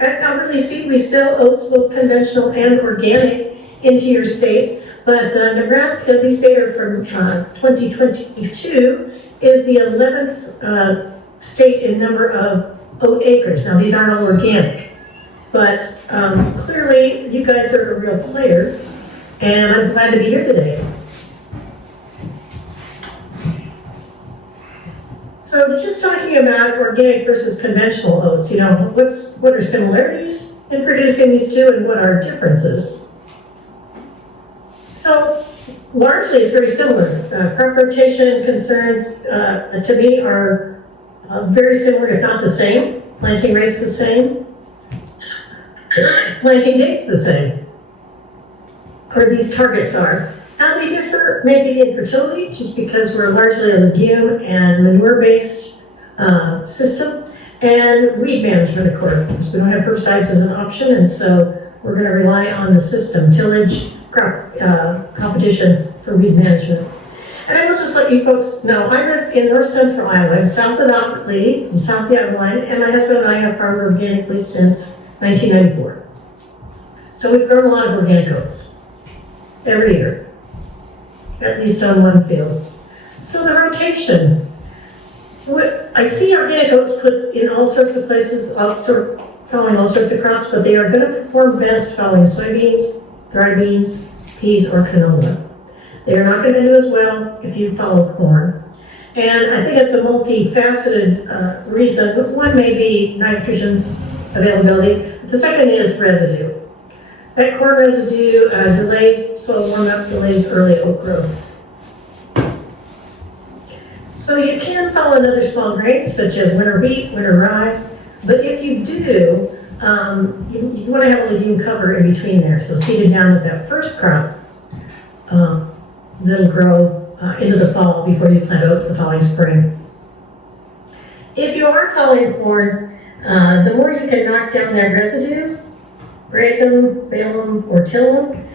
At Albertley Seed, we sell oats, both conventional and organic, into your state. But Nebraska, these data are from 2022, is the 11th state in number of oat acres. Now, these aren't all organic, but clearly you guys are a real player, and I'm glad to be here today. So just talking about organic versus conventional oats, you know, what are similarities in producing these two and what are differences? So largely it's very similar. Crop rotation concerns to me are very similar, if not the same. Planting rate's the same. Planting date's the same. Or these targets are. How they differ maybe in fertility, just because we're largely a legume and manure-based system, and weed management, of course. We don't have herbicides as an option, and so we're going to rely on the system, tillage, crop competition for weed management. And I will just let you folks know, I live in north central Iowa. I'm south of Albertley, I'm south of the Iowa line, and my husband and I have farmed organically since 1994. So we've grown a lot of organic oats every year, at least on one field. So the rotation, I see organic oats put in all sorts of places, following all sorts of crops, but they are going to perform best following soybeans, dry beans, peas, or canola. They are not going to do as well if you follow corn. And I think it's a multifaceted reason, but one may be nitrogen availability. The second is residue. That corn residue delays soil warm-up, delays early oat growth. So you can follow another small grain, such as winter wheat, winter rye, but if you do, you want to have a legume cover in between there. So seeded down with that first crop, that'll grow into the fall before you plant oats the following spring. If you are following corn, the more you can knock down that residue, graze them, bale them, or till them,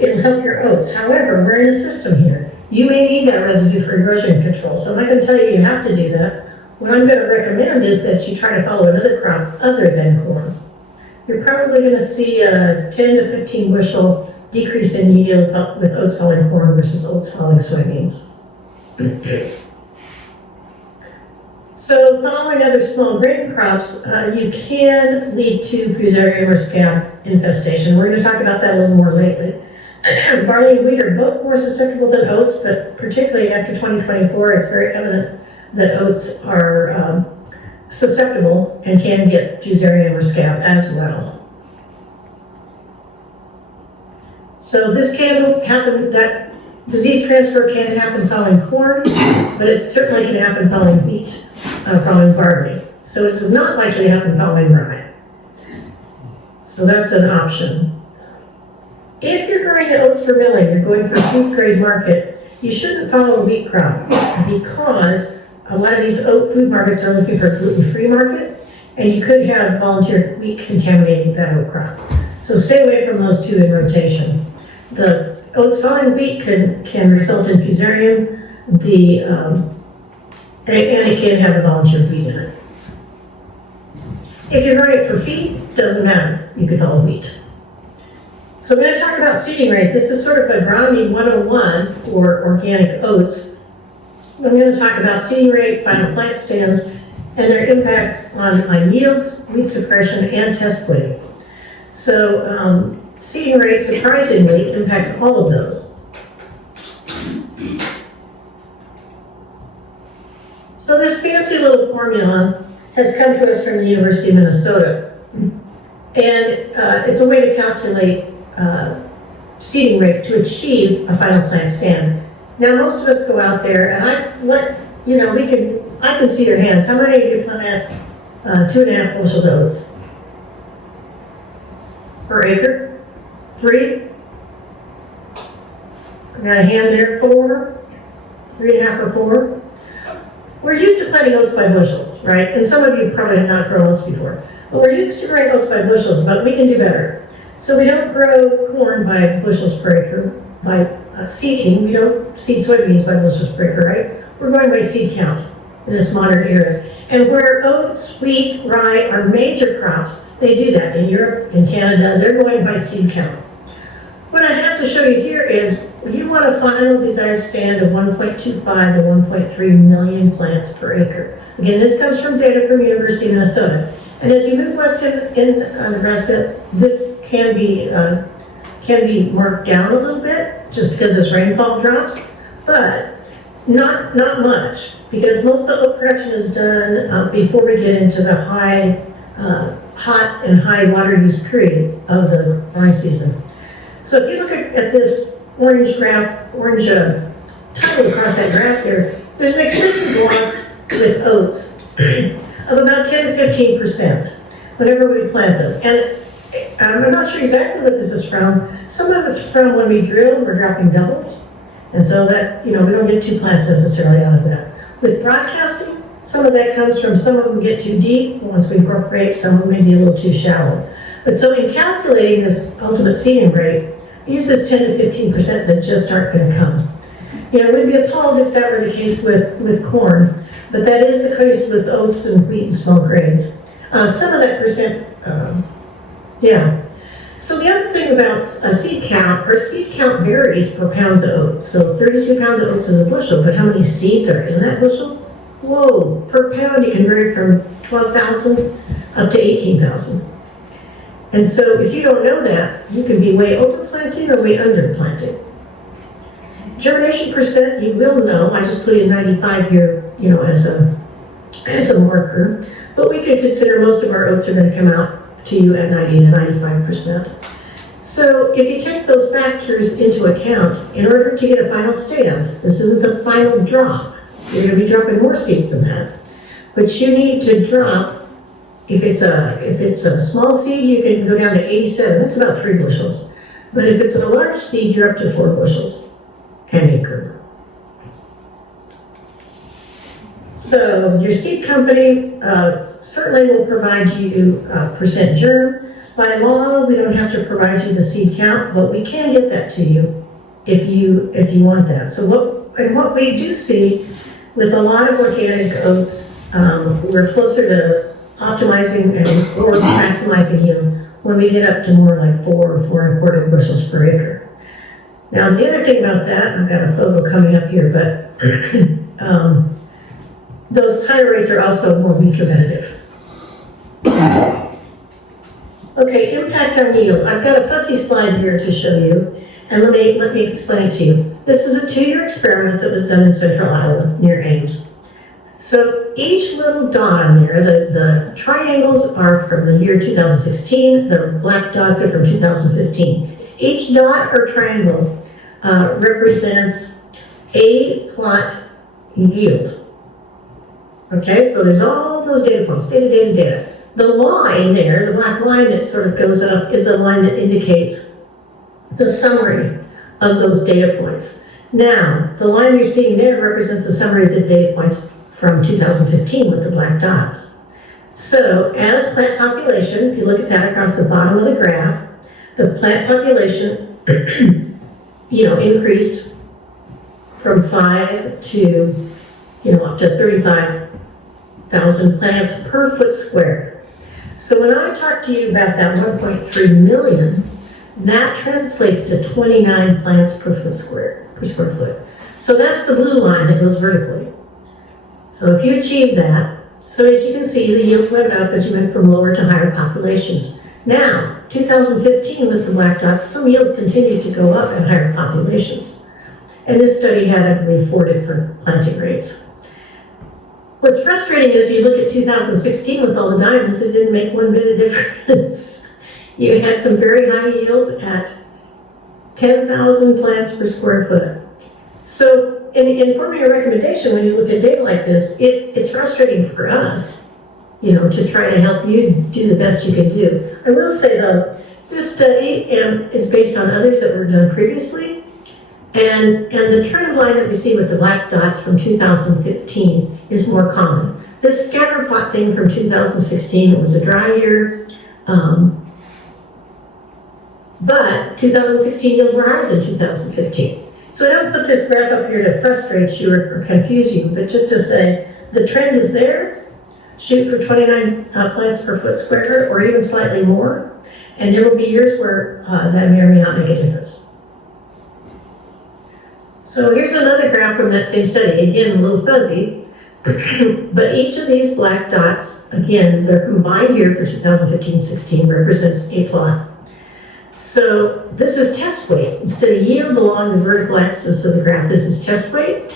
it'll help your oats. However, we're in a system here. You may need that residue for erosion control, so I'm not going to tell you you have to do that. What I'm going to recommend is that you try to follow another crop other than corn. You're probably going to see a 10 to 15 bushel decrease in yield with oats following corn versus oats following soybeans. So following other small grain crops, you can lead to fusarium or scab infestation. We're going to talk about that a little more lately. Barley and wheat are both more susceptible than oats, but particularly after 2024, it's very evident that oats are susceptible and can get fusarium or scab as well. So this can happen, that disease transfer can happen following corn, but it certainly can happen following wheat, following barley. So it does not likely happen following rye. So that's an option. If you're growing oats for milling, you're going for a food grade market, you shouldn't follow a wheat crop because a lot of these oat food markets are looking for a gluten-free market, and you could have volunteer wheat contaminating that oat crop. So stay away from those two in rotation. The oats following wheat can result in fusarium, and it can have a volunteer wheat in it. If you're growing it for feed, doesn't matter. You can follow wheat. So I'm going to talk about seeding rate. This is sort of agronomy 101 for organic oats. I'm going to talk about seeding rate, final plant stands, and their impact on yields, weed suppression, and test plate. So seeding rate, surprisingly, impacts all of those. So this fancy little formula has come to us from the University of Minnesota. And it's a way to calculate seeding rate to achieve a final plant stand. Now most of us go out there, and I can see your hands. How many of you plant 2.5 bushels of oats per acre? 3? I got a hand there. 4? 3.5 or 4? We're used to planting oats by bushels, right? And some of you probably have not grown oats before. But we're used to growing oats by bushels, but we can do better. So we don't grow corn by bushels per acre by seeding. We don't seed soybeans by bushels per acre, right? We're going by seed count in this modern era. And where oats, wheat, rye are major crops, they do that. In Europe, in Canada, they're going by seed count. What I have to show you here is you want a final desired stand of 1.25 to 1.3 million plants per acre. Again, this comes from data from University of Minnesota. And as you move west in Nebraska, this can be marked down a little bit just because as rainfall drops, but not much, because most of the oat production is done before we get into the hot and high water use period of the growing season. So if you look at this orange title across that graph there, there's an expected loss with oats of about 10 to 15% whenever we plant them. And I'm not sure exactly what this is from. Some of it's from when we drill, we're dropping doubles. And so that, we don't get two plants necessarily out of that. With broadcasting, some of that comes from some of them get too deep once we incorporate, some of them may be a little too shallow. But so in calculating this ultimate seeding rate, use this 10 to 15% that just aren't going to come. We'd be appalled if that were the case with corn, but that is the case with oats and wheat and small grains. Some of that percent, yeah. So the other thing about a seed count, our seed count varies per pounds of oats. So 32 pounds of oats is a bushel, but how many seeds are in that bushel? Whoa, per pound it can vary from 12,000 up to 18,000. And so if you don't know that, you can be way overplanting or way underplanting. Germination percent, you will know. I just put in 95 here, as a marker. But we could consider most of our oats are going to come out to you at 90 to 95%. So if you take those factors into account, in order to get a final stand, this isn't the final drop. You're going to be dropping more seeds than that. But you need to drop, if it's a small seed, you can go down to 87. That's about 3 bushels. But if it's a large seed, you're up to 4 bushels an acre. So your seed company certainly will provide you percent germ. By law, we don't have to provide you the seed count, but we can get that to you if you want that. So what we do see with a lot of organic oats, we're closer to optimizing or maximizing yield when we get up to more like 4 or 4.25 bushels per acre. Now the other thing about that, I've got a photo coming up here, but those tire rates are also more weed preventative. Okay, impact on yield. I've got a fussy slide here to show you, and let me explain it to you. This is a 2-year experiment that was done in central Iowa, near Ames. So each little dot on there, the triangles are from the year 2016, the black dots are from 2015. Each dot or triangle represents a plot yield. Okay, so there's all those data points, data. The line there, the black line that sort of goes up, is the line that indicates the summary of those data points. Now, the line you're seeing there represents the summary of the data points from 2015 with the black dots. So, as plant population, if you look at that across the bottom of the graph, the plant population, increased from 5 to, up to 35,000 plants per foot square. So when I talk to you about that 1.3 million, that translates to 29 plants per square foot. So that's the blue line that goes vertically. So if you achieve that, so as you can see, the yield went up as you went from lower to higher populations. Now, 2015 with the black dots, some yields continued to go up at higher populations. And this study had, I believe, 4 different planting rates. What's frustrating is you look at 2016 with all the diamonds, it didn't make one bit of difference. You had some very high yields at 10,000 plants per square foot. So in forming a recommendation, when you look at data like this, it's frustrating for us, to try to help you do the best you can do. I will say though, this study is based on others that were done previously, and the trend line that we see with the black dots from 2015 is more common. This scatter plot thing from 2016, it was a dry year, but 2016 yields were higher than 2015. So I don't put this graph up here to frustrate you or confuse you, but just to say the trend is there. Shoot for 29 plants per foot square or even slightly more. And there will be years where that may or may not make a difference. So here's another graph from that same study. Again, a little fuzzy, but each of these black dots, again, they're combined here for 2015-16, represents a plot. So this is test weight. Instead of yield along the vertical axis of the graph, this is test weight.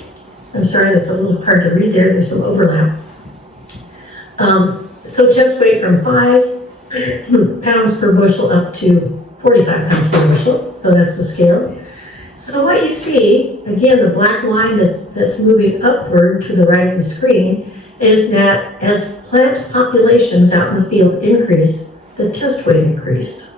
I'm sorry, that's a little hard to read there. There's some overlap. So test weight from 5 pounds per bushel up to 45 pounds per bushel. So that's the scale. So what you see, again, the black line that's moving upward to the right of the screen is that as plant populations out in the field increased, the test weight increased.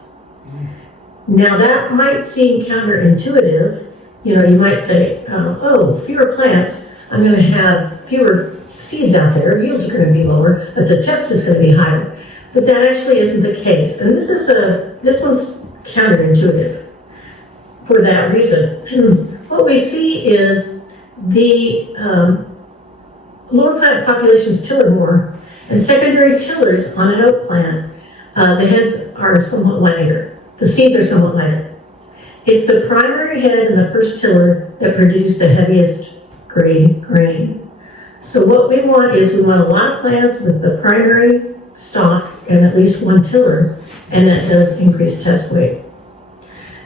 Now that might seem counterintuitive. You know, you might say, oh, fewer plants, I'm going to have fewer seeds out there, yields are going to be lower, but the test is going to be higher. But that actually isn't the case. And this one's counterintuitive for that reason. What we see is the lower plant populations tiller more, and secondary tillers on an oat plant, the heads are somewhat lighter. The seeds are somewhat lighter. It's the primary head and the first tiller that produce the heaviest grade grain. So what we want is we want a lot of plants with the primary stalk and at least one tiller, and that does increase test weight.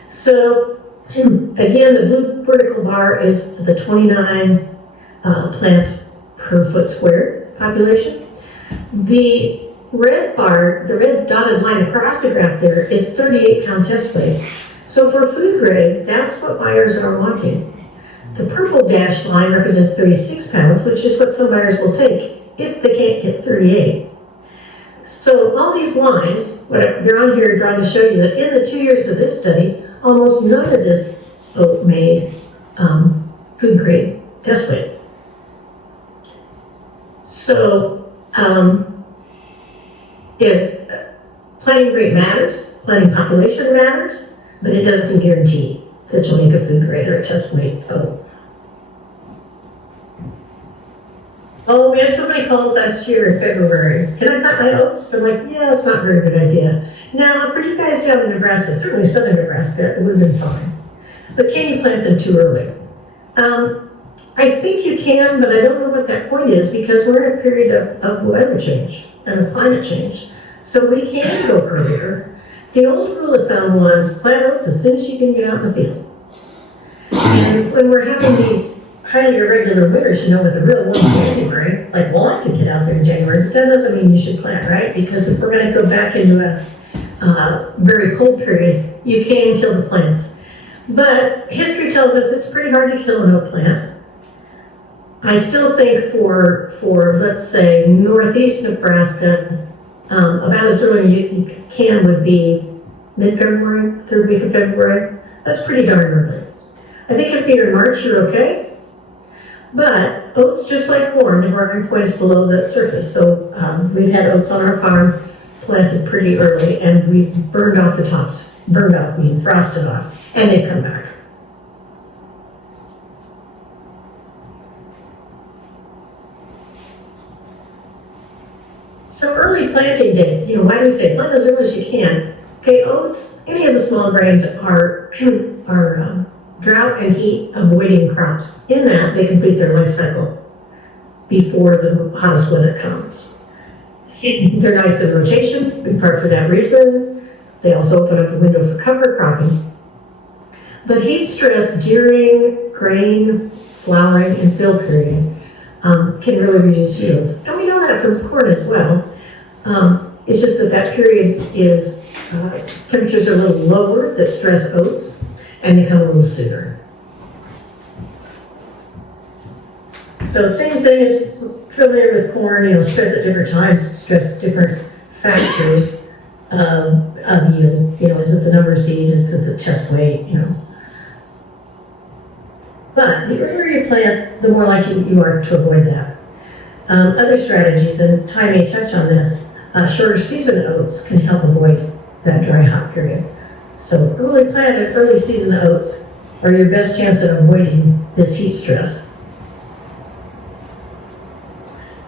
So again, the blue vertical bar is the 29 plants per foot square population. The red bar, the red dotted line across the graph there is 38-pound test weight. So for food grade, that's what buyers are wanting. The purple dashed line represents 36 pounds, which is what some buyers will take if they can't get 38. So all these lines, they're on here drawn to show you that in the 2 years of this study, almost none of this oat made food grade test weight. So planting rate matters, planting population matters, but it doesn't guarantee that you'll make a food grade or a test weight oat. Oh, we had so many calls last year in February. Can I plant my oats? I'm like, yeah, that's not a very good idea. Now, for you guys down in Nebraska, certainly southern Nebraska, it would have been fine. But can you plant them too early? I think you can, but I don't know what that point is because we're in a period of weather change and of climate change. So we can go earlier. The old rule of thumb was plant oats as soon as you can get out in the field. And when we're having these highly irregular winters, you know, with a real warm January, like, well, I can get out there in January, but that doesn't mean you should plant, right? Because if we're going to go back into a very cold period, you can kill the plants. But history tells us it's pretty hard to kill an oat plant. I still think for let's say, northeast Nebraska, about as early as you can would be mid-February, third week of February. That's pretty darn early. I think if you're in March, you're okay. But oats, just like corn, the growing point is below the surface. So we've had oats on our farm planted pretty early, and we've burned off the tops. Burned off, meaning frosted off, and they've come back. So early planting date, you know, why do we say plant as early as you can? Okay, oats, any of the small grains are drought and heat avoiding crops. In that, they complete their life cycle before the hottest weather comes. They're nice in rotation, in part for that reason. They also open up a window for cover cropping. But heat stress during grain, flowering, and fill period can really reduce yields. And we know that from corn as well. It's just that that period is, temperatures are a little lower that stress oats, and they come a little sooner. So same thing as familiar with corn, you know, stress at different times, stress different factors of yield. You know, is it the number of seeds, is it the test weight, you know. But the earlier you plant, the more likely you are to avoid that. Other strategies, and Ty may touch on this, shorter season oats can help avoid that dry hot period. So early planted, early season oats are your best chance at avoiding this heat stress.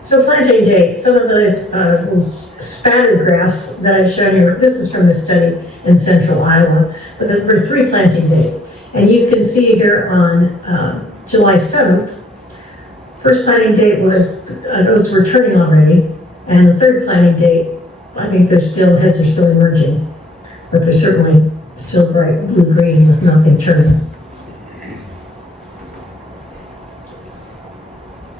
So planting date, some of those spatter graphs that I've shown you, this is from the study in central Iowa, but there were 3 planting dates. And you can see here on July 7th, first planting date was, those were turning already, and the 3rd planting date, I think heads are still emerging, but they're certainly still bright blue-green with nothing turning.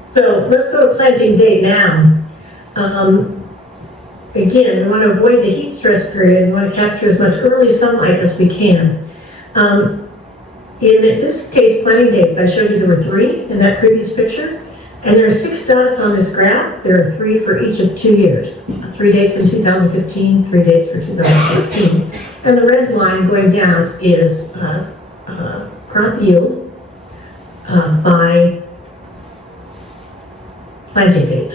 So let's go to planting date now. Again, we want to avoid the heat stress period. We want to capture as much early sunlight as we can. In this case, planting dates, I showed you there were 3 in that previous picture. And there are 6 dots on this graph. There are 3 for each of 2 years. 3 dates in 2015, 3 dates for 2016. And the red line going down is crop yield by planting date.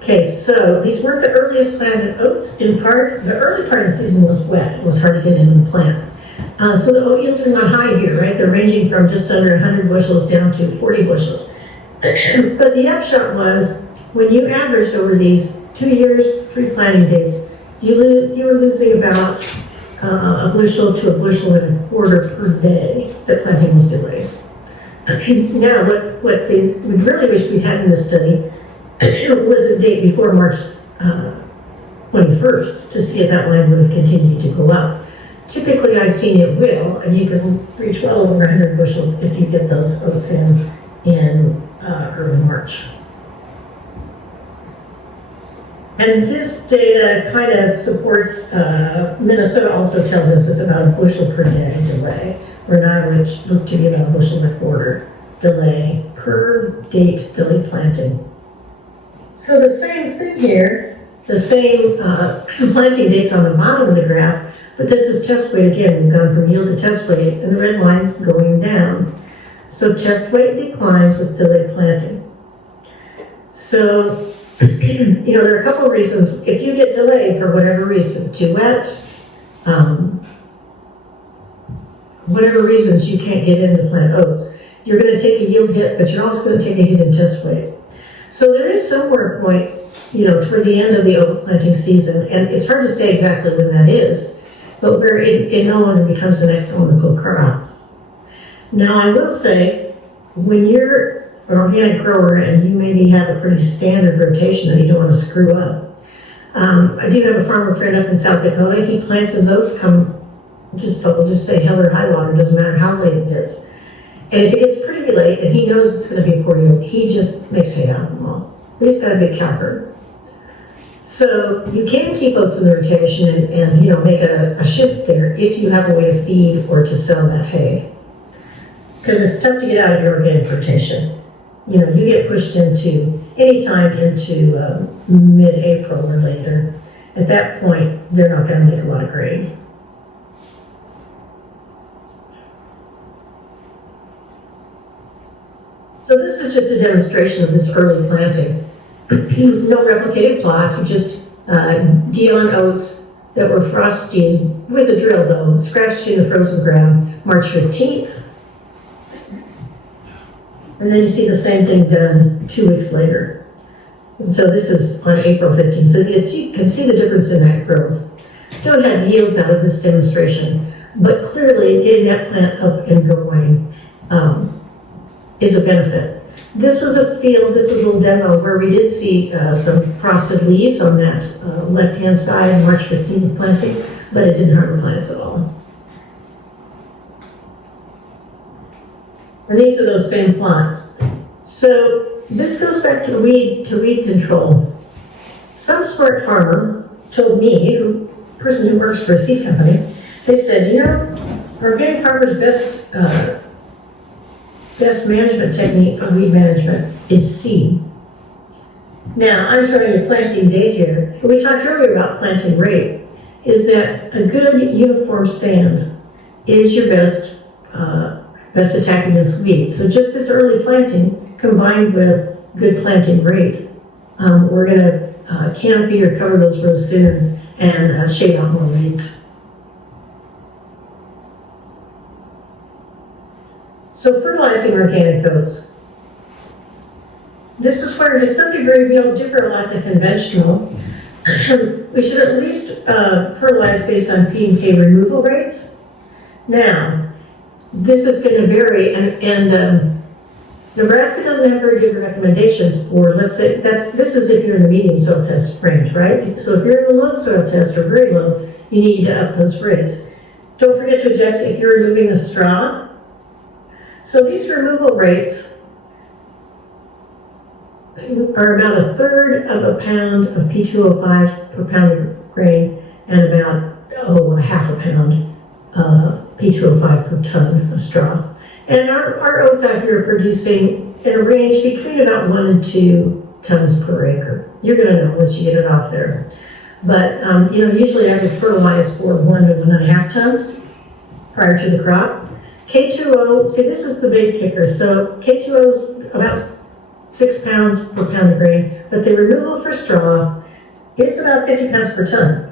Okay, so these weren't the earliest planted oats. In part, the early part of the season was wet. It was hard to get into the plant. So the oat yields are not high here, right? They're ranging from just under 100 bushels down to 40 bushels. But the upshot was, when you averaged over these 2 years, 3 planting dates, you were losing about a bushel to a bushel and a quarter per day that planting was delayed. Now, what we really wish we had in this study was a date before March 21st to see if that line would have continued to go up. Typically, I've seen it will, and you can reach well over 100 bushels if you get those oats in early March. And this data kind of supports, Minnesota also tells us it's about a bushel per day delay, where an average looked to be about a bushel and a quarter delay per date delayed planting. So the same thing here, the same planting dates on the bottom of the graph, but this is test weight again. We've gone from yield to test weight, and the red line's going down. So test weight declines with delayed planting. So, there are a couple of reasons. If you get delayed for whatever reason, too wet, whatever reasons you can't get in to plant oats, you're going to take a yield hit, but you're also going to take a hit in test weight. So there is somewhere a point, toward the end of the oat planting season, and it's hard to say exactly when that is, but where it no longer becomes an economical crop. Now, I will say, when you're an organic grower and you maybe have a pretty standard rotation that you don't want to screw up, I do have a farmer friend up in South Dakota. He plants his oats we'll just say hell or high water, doesn't matter how late it is. And if it gets pretty late and he knows it's going to be poor yield, he just makes hay out of them all. He's got a big cow herd. So you can keep oats in the rotation and make a shift there if you have a way to feed or to sell that hay. Because it's tough to get out of your organic rotation. You get pushed anytime into mid-April or later. At that point, they're not going to make a lot of grain. So this is just a demonstration of this early planting. No replicated plots, just Dion oats that were frosted with a drill though, scratched in the frozen ground March 15th. And then you see the same thing done 2 weeks later. And so this is on April 15th. So you can see the difference in that growth. Don't have yields out of this demonstration, but clearly getting that plant up and going is a benefit. This was a little demo where we did see some frosted leaves on that left-hand side, March 15th planting, but it didn't harm the plants at all. And these are those same plots. So this goes back to weed control. Some smart farmer told me, person who works for a seed company, they said, organic farmer's best management technique for weed management is seed. Now, I'm showing you planting date here. We talked earlier about planting rate, is that a good uniform stand is your best attack against weeds. So just this early planting combined with good planting rate, we're going to canopy or cover those rows sooner and shade out more weeds. So fertilizing organic oats. This is where to some degree we'll differ a lot than conventional. We should at least fertilize based on P and K removal rates. Now, this is going to vary, and Nebraska doesn't have very good recommendations for, let's say, this is if you're in the medium soil test range, right? So if you're in the low soil test or very low, you need to up those rates. Don't forget to adjust if you're removing the straw. So these removal rates are about a third of a pound of P2O5 per pound of grain and about, a half a pound P2O5 per ton of straw. And our oats out here are producing in a range between about 1 and 2 tons per acre. You're going to know once you get it off there. But, usually I would fertilize for 1 to 1.5 tons prior to the crop. K2O, see, this is the big kicker. So K2O is about 6 pounds per pound of grain, but the removal for straw, it's about 50 pounds per ton.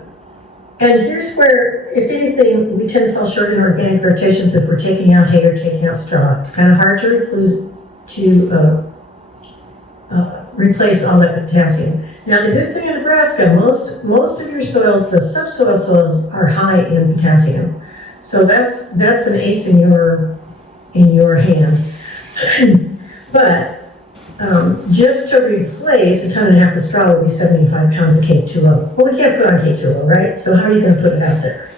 And here's where, if anything, we tend to fall short in organic rotations if we're taking out hay or taking out straw. It's kind of hard to replace all that potassium. Now, the good thing in Nebraska, most of your soils, the subsoil soils, are high in potassium. So that's an ace in your hand. But just to replace a ton and a half of straw would be 75 pounds of K2O. Well, we can't put on K2O, right? So how are you going to put it out there?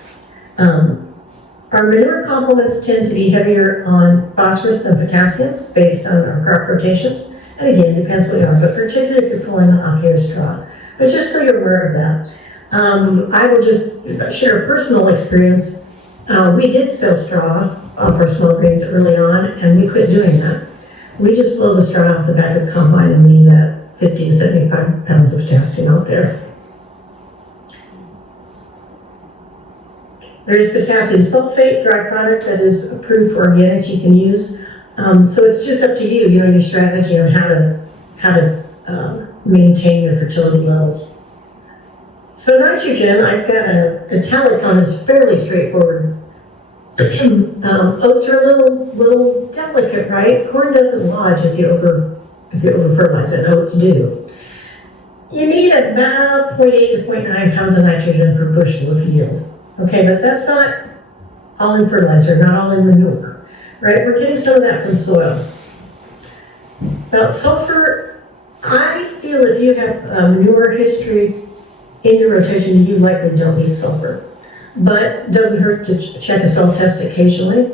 Our manure complements tend to be heavier on phosphorus than potassium based on our crop rotations. And again, depends what you are, but particularly if you're pulling off your straw. But just so you're aware of that, I will just share a personal experience. We did sell straw off our small grains early on, and we quit doing that. We just blow the straw off the back of the combine and leave that 50 to 75 pounds of potassium out there. There's potassium sulfate, dry product that is approved for organics you can use. So it's just up to you, your strategy on how to maintain your fertility levels. So nitrogen, I've got italics on, is fairly straightforward. Oats are a little delicate, right? Corn doesn't lodge if you over fertilize it. Oats do. You need about 0.8 to 0.9 pounds of nitrogen per bushel of yield. Okay, but that's not all in fertilizer, not all in manure, right? We're getting some of that from soil. About sulfur, I feel if you have manure history in your rotation, you likely don't need sulfur. But it doesn't hurt to check a soil test occasionally.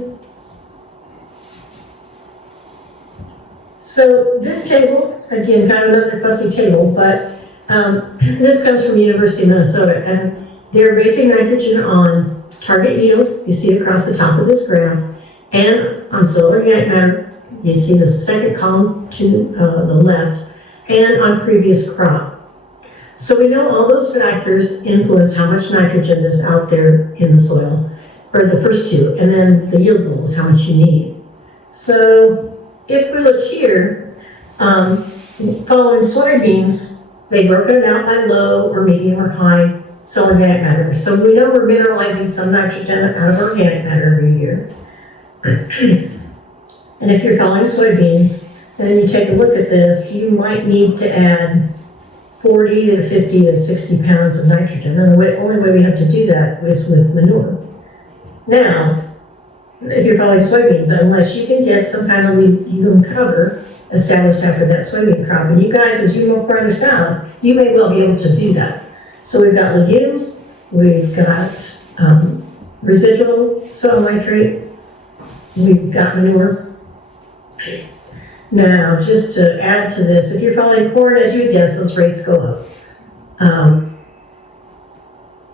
So this table, again, kind of another fussy table, but this comes from the University of Minnesota, and they're basing nitrogen on target yield, you see across the top of this graph, and on soil organic matter, you see the second column to the left, and on previous crop. So we know all those factors influence how much nitrogen is out there in the soil, or the first two, and then the yield goal is how much you need. So if we look here, following soybeans, they broke it out by low or medium or high soil organic matter. So we know we're mineralizing some nitrogen out of organic matter every year. And if you're following soybeans, and then you take a look at this, you might need to add 40 to 50 to 60 pounds of nitrogen. And the only way we have to do that is with manure. Now, if you're following soybeans, unless you can get some kind of legume cover established after that soybean crop, and you guys, as you move farther south, you may well be able to do that. So we've got legumes, we've got residual soil nitrate, we've got manure. Now, just to add to this, if you're following corn, as you would guess, those rates go up.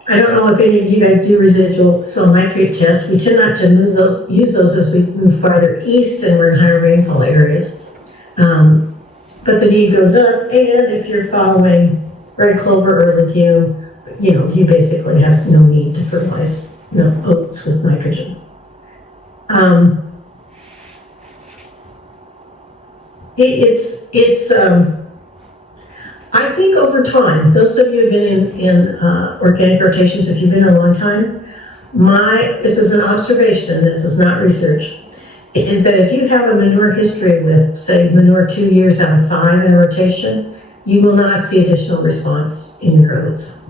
I don't know if any of you guys do residual soil nitrate tests. We tend not to use those as we move farther east and we're in higher rainfall areas. But the need goes up, and if you're following red clover or legume, you basically have no need to fertilize oats with nitrogen. I think over time, those of you who have been in organic rotations, if you've been a long time, this is an observation, this is not research. is that if you have a manure history with, say, manure 2 years out of 5 in a rotation, you will not see additional response in your oats.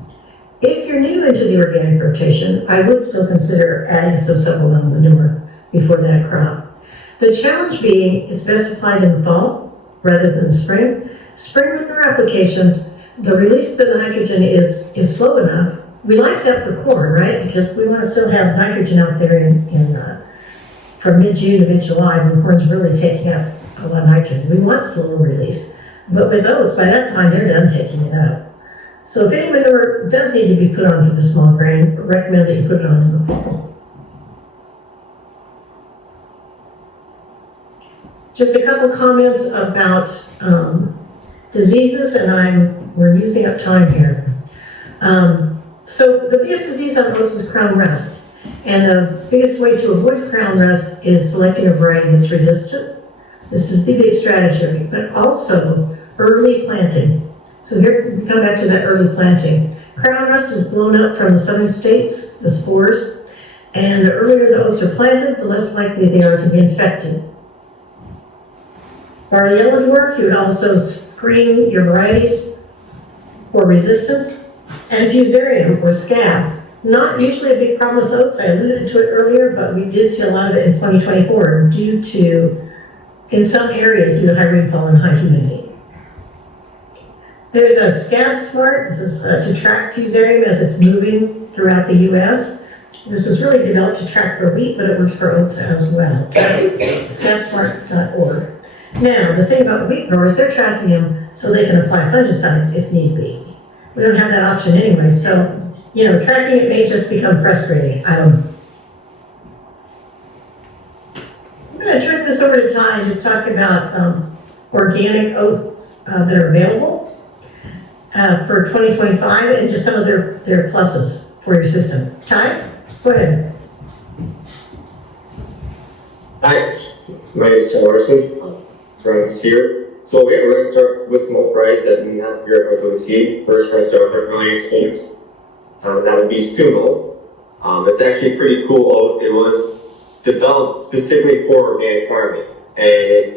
If you're new into the organic rotation, I would still consider adding some supplemental manure before that crop. The challenge being, it's best applied in the fall rather than the spring. Spring manure applications, the release of the nitrogen is slow enough. We like that for corn, right? Because we want to still have nitrogen out there from mid-June to mid-July when corn's really taking up a lot of nitrogen. We want slower release. But with oats, by that time, they're done taking it up. So if any manure does need to be put on for the small grain, I recommend that you put it on in the fall. Just a couple comments about diseases, and we're using up time here. So the biggest disease on oats is crown rust. And the biggest way to avoid crown rust is selecting a variety that's resistant. This is the big strategy, but also early planting. So here we come back to that early planting. Crown rust is blown up from the southern states, the spores, and the earlier the oats are planted, the less likely they are to be infected. Barley yellow dwarf, you would also screen your varieties for resistance, and fusarium or scab. Not usually a big problem with oats. I alluded to it earlier, but we did see a lot of it in 2024 due to, in some areas, due to high rainfall and high humidity. There's a Scab Smart. This is to track fusarium as it's moving throughout the U.S. This was really developed to track for wheat, but it works for oats as well. Scabsmart.org. Now, the thing about wheat growers, they're tracking them so they can apply fungicides if need be. We don't have that option anyway, so, tracking it may just become frustrating. I don't know. I'm going to turn this over to Ty and just talk about organic oats that are available for 2025 and just some of their pluses for your system. Ty, go ahead. Hi, my name is Tim Larson from here. So we're going to start with some oat varieties that we have here at OC. First, we're going to start with our earliest oat. That would be Sumo. It's actually a pretty cool oat. It was developed specifically for organic farming, and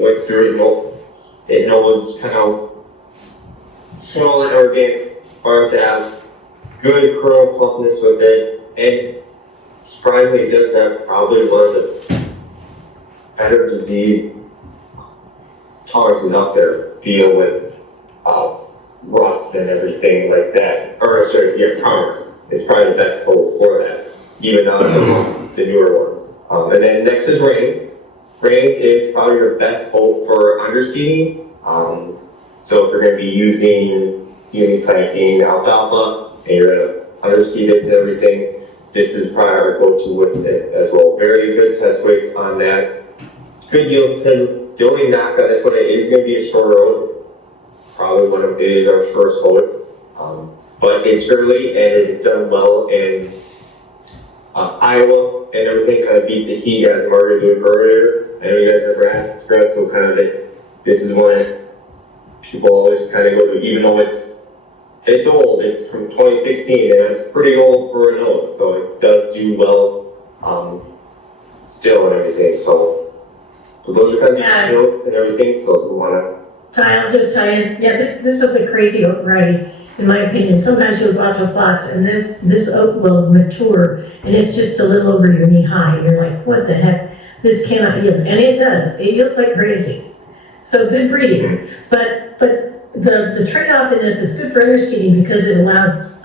went through it knows kind of small and organic farms that have good kernel plumpness with it, and surprisingly it does have probably one of the better disease tolerances out there, deal with rust and everything like that. Crown rust. It's probably the best oat for that, even out of the newer ones. And then next is Rains. Rains is probably your best oat for underseeding. So if you're going to be using planting alfalfa and you're going to underseed it and everything, this is probably our go-to with it as well. Very good test weight on that. Good yield. The only knock on this one, it is going to be a shorter oat. Probably it is our first oat. But it's early and it's done well in Iowa and everything. Kind of beats the heat as Margaret did earlier. I know you guys are Nebraska, so kind of this is one that people always kind of go to, even though it's old. It's from 2016 and it's pretty old for an oat, so it does do well still and everything. So those are kind of the oats and everything. So if we want to. Ty, I'll just tell you, this is a crazy oat variety, in my opinion. Sometimes you'll go out to plots and this oat will mature and it's just a little over your knee high. And you're like, what the heck? This cannot yield. And it does. It yields like crazy. So good breeding. But the trade-off in this, it's good for underseeding because it allows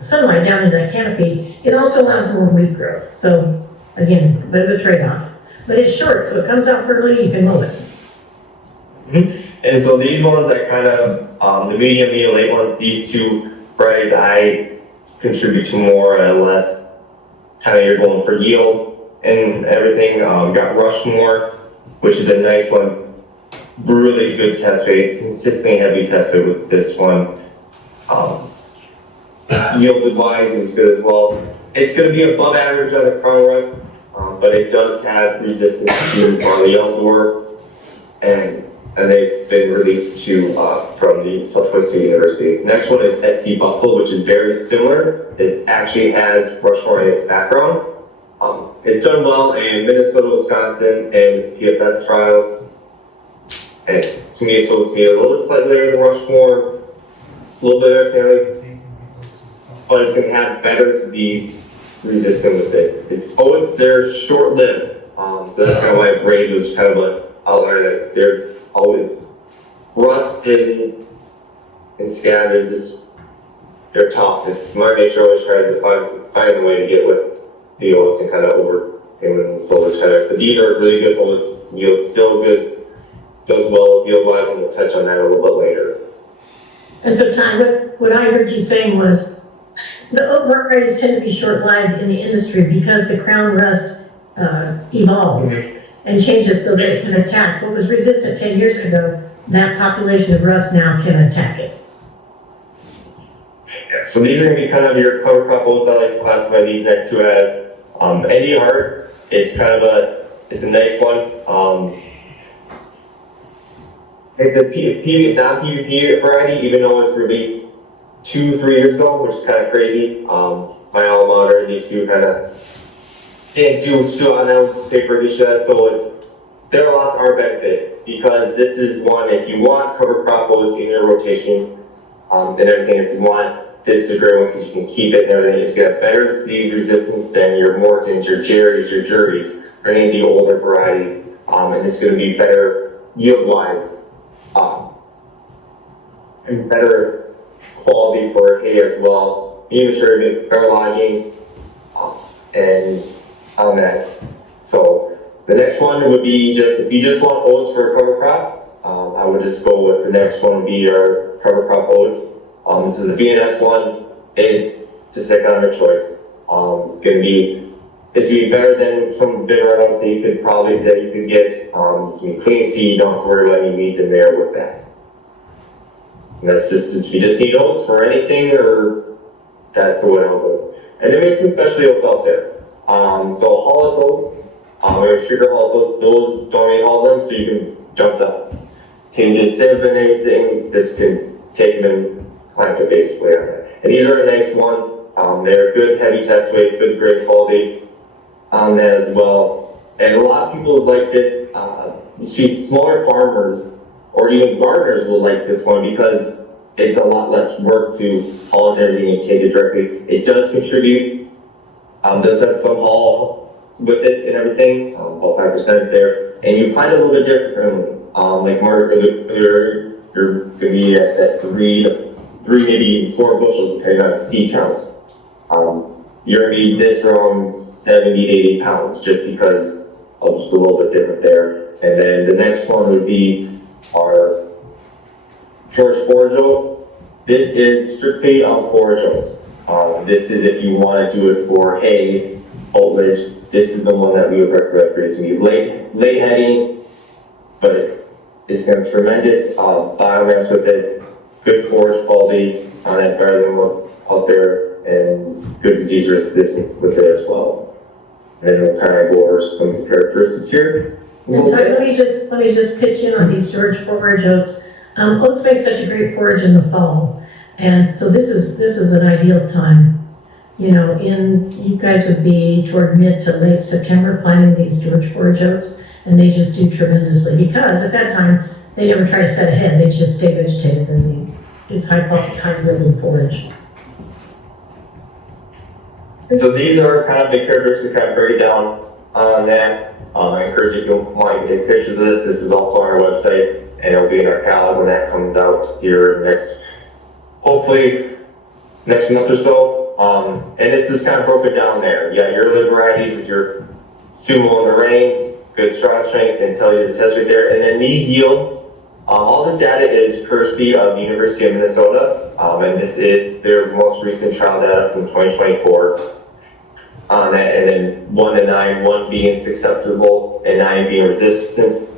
sunlight down in that canopy. It also allows more weed growth. So again, a bit of a trade-off. But it's short, so it comes out early, you can mow it. And so these ones that kind of, the medium late ones, these two varieties I contribute to more or less, kind of you're going for yield and everything. Got Rushmore, which is a nice one. Really good test rate, consistently heavy test rate with this one. Yielded wise is good as well. It's going to be above average on the crown rust, but it does have resistance to barley yellow dwarf, and they've been released to from the Southwest State University. Next one is Etsy Buffalo, which is very similar. It actually has Rushmore in its background, It's done well in Minnesota, Wisconsin, and PFF trials. And to me, so to me, a little bit slightly later than Rushmore, a little bit better Stanley, but it's going to have better disease resistant with it. It's Oats, they're short-lived, so that's kind of why Braves was kind of an outlier that they're always rust and scab is just, they're tough. It's Mother Nature always tries to find a way to get with the oats and kind of overcame them and slowly cheddar. But these are really good oats. Yield still does well yield wise, and we'll touch on that a little bit later. And so, Ty, what I heard you saying was the oat varieties tend to be short-lived in the industry because the crown rust evolves and changes so that it can attack. What was resistant 10 years ago, that population of rust now can attack it. Yeah, so these are going to be kind of your cover crop oats. I like to classify these next to as NDR. It's kind of it's a nice one. It's a non-PVP variety, even though it's released 2-3 years ago, which is kind of crazy. My alma mater, these two kind of didn't do too on paper issue, so there are lots of our benefit because this is one, if you want cover crop oats in your rotation, and everything, if you want this is a great one because you can keep it and everything, it's got better disease resistance than your Mortons, your Jerry's, your Juries, or any of the older varieties, and it's going to be better yield-wise, and better quality for hay as well, immature, barrel lodging, and on that. So the next one would be if you just want oats for a cover crop, I would just go with the next one would be our cover crop oat. This is the BNS one. It's just economic choice. It's going to be better than some bigger oats that you could get. It's going to be clean seed. You don't have to worry about any weeds in there with that. And that's just, if you just need oats for anything, or that's the way I'll go. And then we have some specialty oats out there. So Hollis oats, we have sugar Hollis oats. Those don't need Hollis them, so you can dump them. Can just sieve in anything. This can take them and clamp it basically on it. And these are a nice one. They're good heavy test weight, good grade quality on that as well. And a lot of people like this. You see smaller farmers or even gardeners will like this one because it's a lot less work to haul and everything and take it directly. It does contribute. Does have some haul with it and everything, about 5% there. And you plant it a little bit differently. Like Mark earlier, you're going to be at that 3, maybe 4 bushels depending on the seed count. You're going to be this around 70 to 80 pounds just because of just a little bit different there. And then the next one would be our George forage oat. This is strictly forage oat. This is if you want to do it for hay, oatledge. This is the one that we would recommend for you. It's going to be late heading, but it's going to have tremendous biomass with it, good forage quality on it, better than what's out there, and good disease resistance with it as well. And then we'll kind of go over some of the characteristics here. And let me just pitch in on these George forage oats. Oats make such a great forage in the fall, and so this is an ideal time. You know, you guys would be toward mid to late September planting these George forage oats, and they just do tremendously because at that time they never try to set ahead; they just stay vegetative and it's high quality, high yielding forage. And so these are kind of the characteristics I break down on that. I encourage you if you want to take pictures of this. This is also on our website, and it'll be in our catalog when that comes out here hopefully next month or so. And this is kind of broken down there. You got your other varieties with your Sumo and the Reigns, good straw strength, and tell you the test right there. And then these yields, all this data is courtesy of the University of Minnesota, and this is their most recent trial data from 2024. And then 1 to 9, 1 being acceptable and 9 being resistant.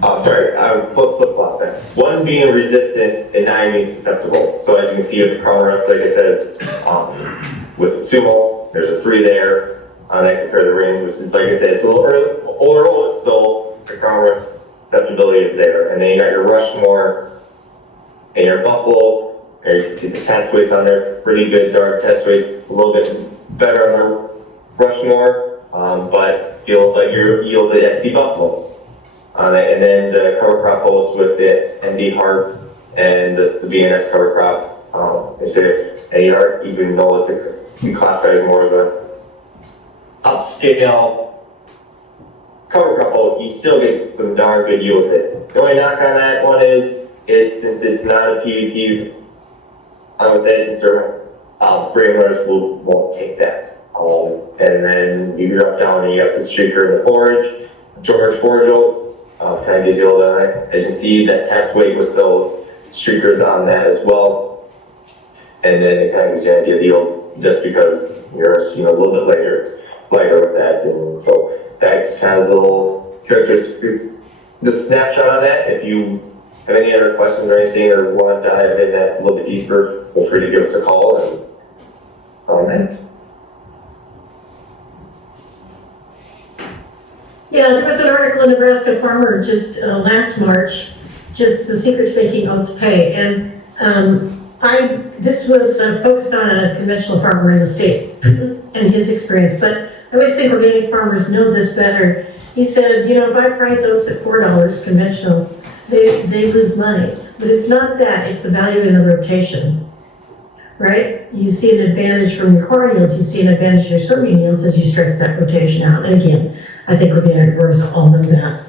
Sorry, I flip-flop that. 1 being resistant and 9 being susceptible. So as you can see with the crown rust, like I said, with Sumo, there's a 3 there. That compared to range, which is, like I said, it's a little older, so the crown rust susceptibility is there. And then you got your Rushmore and your Buffalo. There you can see the test weights on there, pretty good dark test weights, a little bit better on Rushmore, but feel like you're yielded SC Buffalo on it. And then the cover crop oats with the ND Heart and the BNS cover crop. They say ND Heart, even though you classify as more as a upscale cover crop oat, you still get some darn good yield with it. The only knock on that one is, since it's not a PVP, with that, grainers won't take that. And then you drop down and you have the streaker and the forage, George forage oat, kind of gives you a little bit of that. As you can see, that test weight with those streakers on that as well. And then it kind of gives you an idea of the yield just because you're a little bit lighter with that. And so that's kind of the little characteristics, the snapshot on that. If you have any other questions or anything or want to dive in that a little bit deeper, feel free to give us a call and comment. Yeah, there was an article in Nebraska Farmer just last March, just the secret to making oats pay. And this was focused on a conventional farmer in the state and his experience. But I always think organic farmers know this better. He said, if I price oats at $4 conventional, they lose money. But it's not that, it's the value in the rotation, right? You see an advantage from your corn yields, you see an advantage in your soybean yields as you stretch that rotation out. And again, I think organic growers all know that.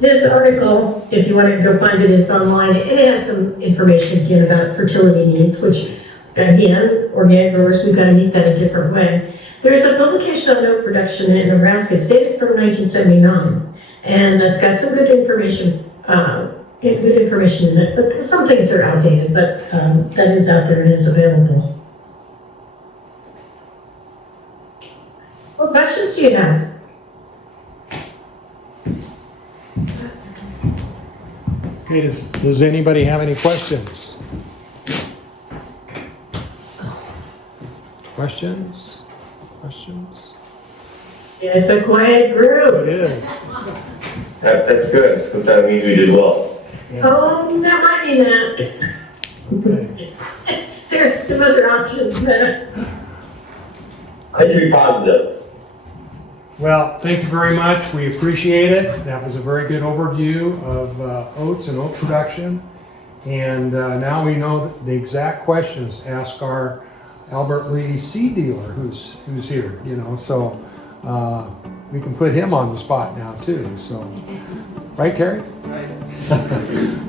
This article, if you want to go find it, is online. It has some information again about fertility needs, which again, organic growers, we've got to meet that a different way. There's a publication on oat production in Nebraska. It's dated from 1979, and it's got some good information in it, but some things are outdated, but that is out there and is available. What questions do you have? Okay, does anybody have any questions? Questions? Yeah, it's a quiet group. It is. That's good. Sometimes it means we did well. Oh, that might be that. Okay. There's some other options better. I like to be positive. Well, thank you very much. We appreciate it. That was a very good overview of oats and oat production. And now we know the exact questions to ask our Albert Lee seed dealer who's here, so we can put him on the spot now too. So, right, Terry? Right.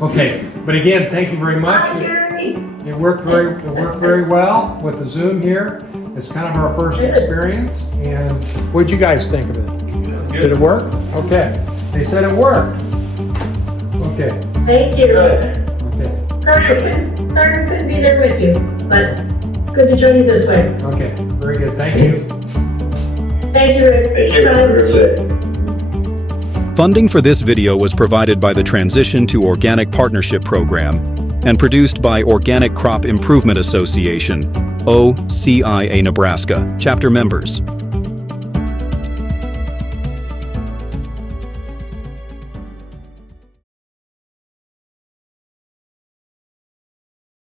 Okay, but again, thank you very much. Hi, Jerry. It worked very well with the Zoom here. It's kind of our first experience. And what'd you guys think of it? Did it work? Okay. They said it worked. Okay. Thank you. Okay. Sorry we couldn't be there with you, but good to join you this way. Okay. Very good. Thank you. Thank you, Rick. Thank you. Funding for this video was provided by the Transition to Organic Partnership Program and produced by Organic Crop Improvement Association, OCIA Nebraska, chapter members.